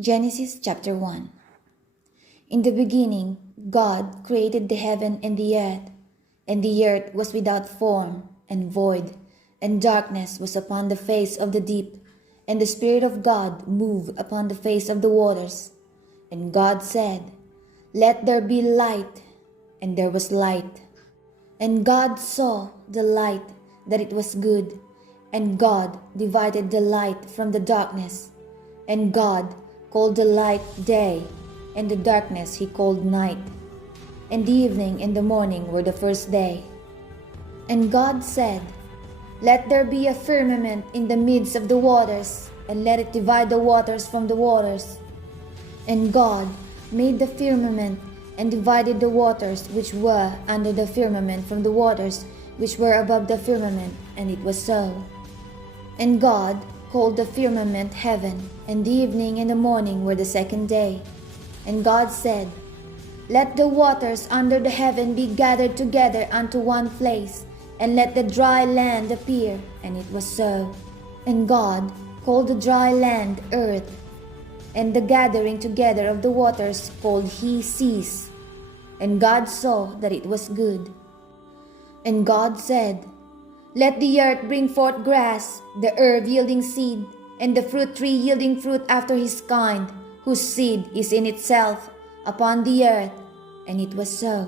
Genesis chapter 1. In the beginning, God created the heaven and the earth was without form and void, and darkness was upon the face of the deep, and the Spirit of God moved upon the face of the waters. And God said, "Let there be light," and there was light. And God saw the light, that it was good, and God divided the light from the darkness. And God called the light day, and the darkness he called night. And the evening and the morning were the first day. And God said, "Let there be a firmament in the midst of the waters, and let it divide the waters from the waters." And God made the firmament, and divided the waters which were under the firmament from the waters which were above the firmament, and it was so. And God called the firmament heaven, and the evening and the morning were the second day. And God said, "Let the waters under the heaven be gathered together unto one place, and let the dry land appear," and it was so. And God called the dry land earth, and the gathering together of the waters called he seas. And God saw that it was good. And God said, "Let the earth bring forth grass, the herb yielding seed, and the fruit tree yielding fruit after his kind, whose seed is in itself upon the earth." And it was so.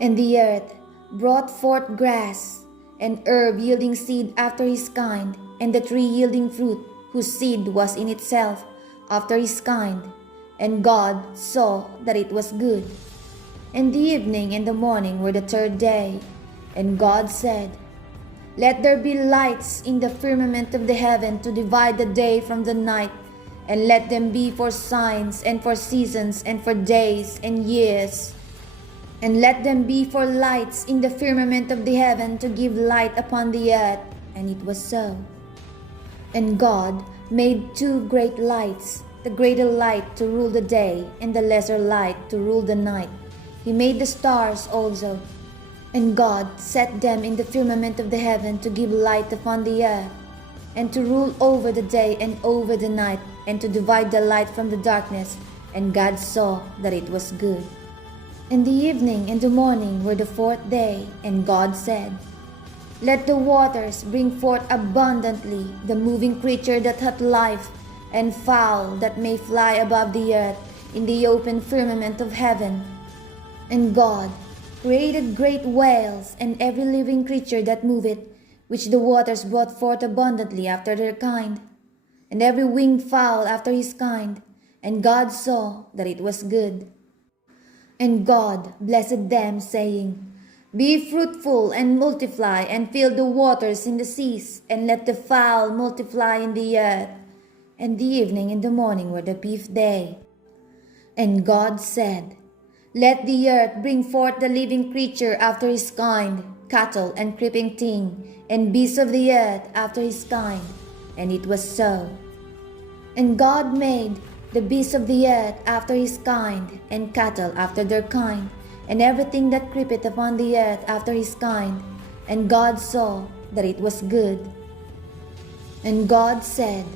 And the earth brought forth grass, and herb yielding seed after his kind, and the tree yielding fruit, whose seed was in itself after his kind. And God saw that it was good. And the evening and the morning were the third day. And God said, "Let there be lights in the firmament of the heaven to divide the day from the night, and let them be for signs and for seasons and for days and years. And let them be for lights in the firmament of the heaven to give light upon the earth." And it was so. And God made two great lights, the greater light to rule the day, and the lesser light to rule the night. He made the stars also. And God set them in the firmament of the heaven to give light upon the earth, and to rule over the day and over the night, and to divide the light from the darkness. And God saw that it was good. And the evening and the morning were the fourth day. And God said, "Let the waters bring forth abundantly the moving creature that hath life, and fowl that may fly above the earth in the open firmament of heaven." And God created great whales, and every living creature that moveth, which the waters brought forth abundantly after their kind, and every winged fowl after his kind. And God saw that it was good. And God blessed them, saying, "Be fruitful and multiply, and fill the waters in the seas, and let the fowl multiply in the earth." And the evening and the morning were the fifth day. And God said, "Let the earth bring forth the living creature after his kind, cattle and creeping thing, and beasts of the earth after his kind." And it was so. And God made the beasts of the earth after his kind, and cattle after their kind, and everything that creepeth upon the earth after his kind. And God saw that it was good. And God said,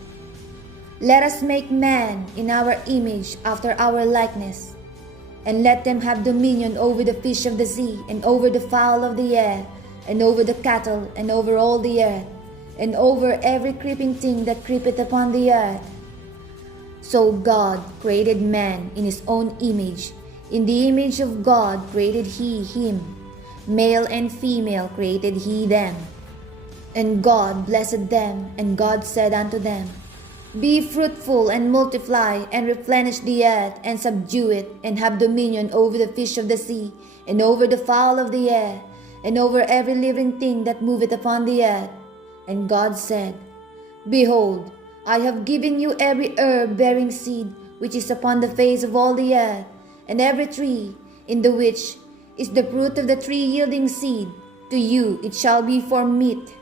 "Let us make man in our image after our likeness, and let them have dominion over the fish of the sea, and over the fowl of the air, and over the cattle, and over all the earth, and over every creeping thing that creepeth upon the earth." So God created man in his own image. In the image of God created he him. Male and female created he them. And God blessed them, and God said unto them, "Be fruitful and multiply, and replenish the earth, and subdue it, and have dominion over the fish of the sea, and over the fowl of the air, and over every living thing that moveth upon the earth." And God said, "Behold, I have given you every herb bearing seed, which is upon the face of all the earth, and every tree, in the which is the fruit of the tree yielding seed. To you it shall be for meat.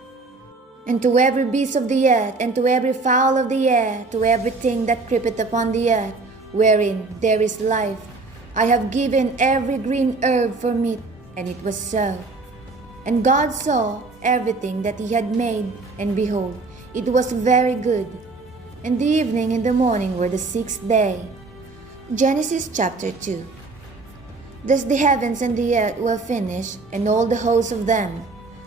And to every beast of the earth, and to every fowl of the air, to everything that creepeth upon the earth, wherein there is life, I have given every green herb for meat." And it was so. And God saw everything that he had made, and behold, it was very good. and the evening and the morning were the sixth day. Genesis chapter 2. Thus the heavens and the earth were finished, and all the hosts of them.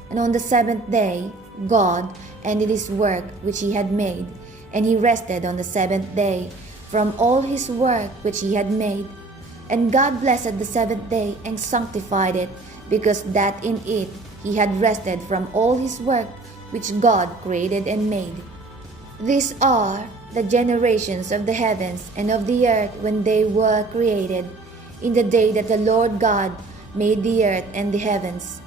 And on the seventh day God ended his work which he had made, and he rested on the seventh day from all his work which he had made. And God blessed the seventh day and sanctified it, because that in it he had rested from all his work which God created and made. These are the generations of the heavens and of the earth when they were created, in the day that the Lord God made the earth and the heavens.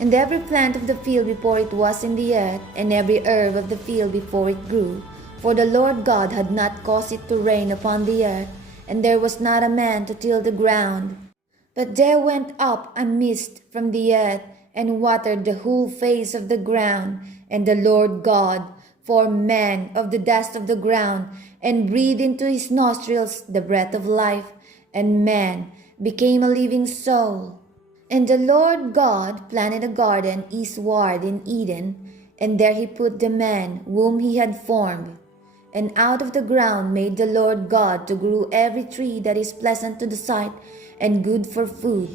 And every plant of the field before it was in the earth, and every herb of the field before it grew, for the Lord God had not caused it to rain upon the earth, and there was not a man to till the ground. But there went up a mist from the earth, and watered the whole face of the ground. And the Lord God formed man of the dust of the ground, and breathed into his nostrils the breath of life, and man became a living soul. And the Lord God planted a garden eastward in Eden, and there he put the man whom he had formed. And out of the ground made the Lord God to grow every tree that is pleasant to the sight and good for food,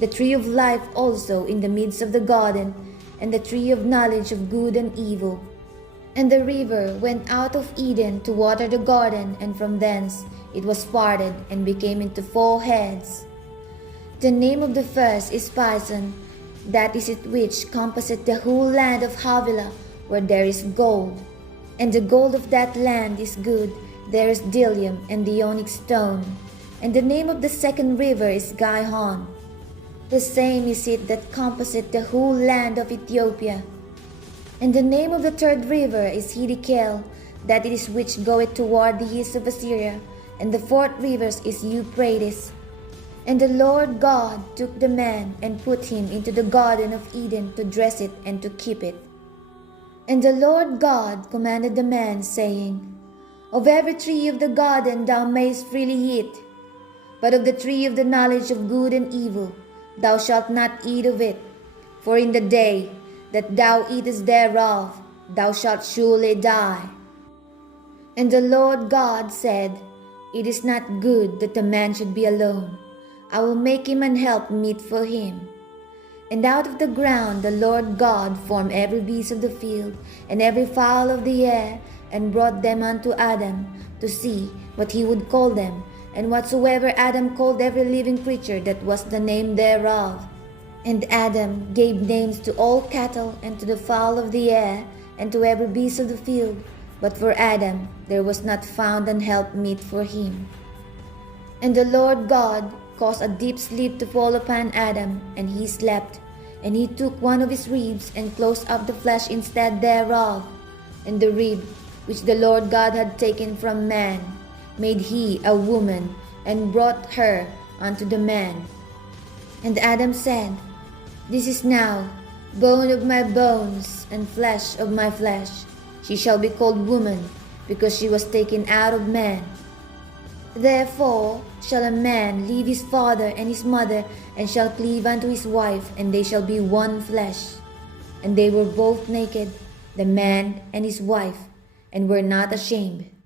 the tree of life also in the midst of the garden, and the tree of knowledge of good and evil. And the river went out of Eden to water the garden, and from thence it was parted and became into four heads. The name of the first is Pison, that is it which compasseth the whole land of Havilah, where there is gold. And the gold of that land is good, there is bdellium and the onyx stone. And the name of the second river is Gihon. The same is it that compasseth the whole land of Ethiopia. And the name of the third river is Hiddekel, that it is which goeth toward the east of Assyria. And the fourth river is Euphrates. And the Lord God took the man and put him into the garden of Eden to dress it and to keep it. And the Lord God commanded the man, saying, Of every tree of the garden thou mayest freely eat, but of the tree of the knowledge of good and evil thou shalt not eat of it, for in the day that thou eatest thereof thou shalt surely die. And the Lord God said, It is not good that the man should be alone. I will make him an help meet for him. And out of the ground the Lord God formed every beast of the field, and every fowl of the air, and brought them unto Adam, to see what he would call them. And whatsoever Adam called every living creature, that was the name thereof. And Adam gave names to all cattle, and to the fowl of the air, and to every beast of the field. But for Adam there was not found an help meet for him. And the Lord God caused a deep sleep to fall upon Adam, and he slept. And he took one of his ribs, and closed up the flesh instead thereof. And the rib which the Lord God had taken from man made he a woman, and brought her unto the man. And Adam said, This is now bone of my bones, and flesh of my flesh. She shall be called woman, because she was taken out of man. Therefore shall a man leave his father and his mother, and shall cleave unto his wife, and they shall be one flesh. And they were both naked, the man and his wife, and were not ashamed.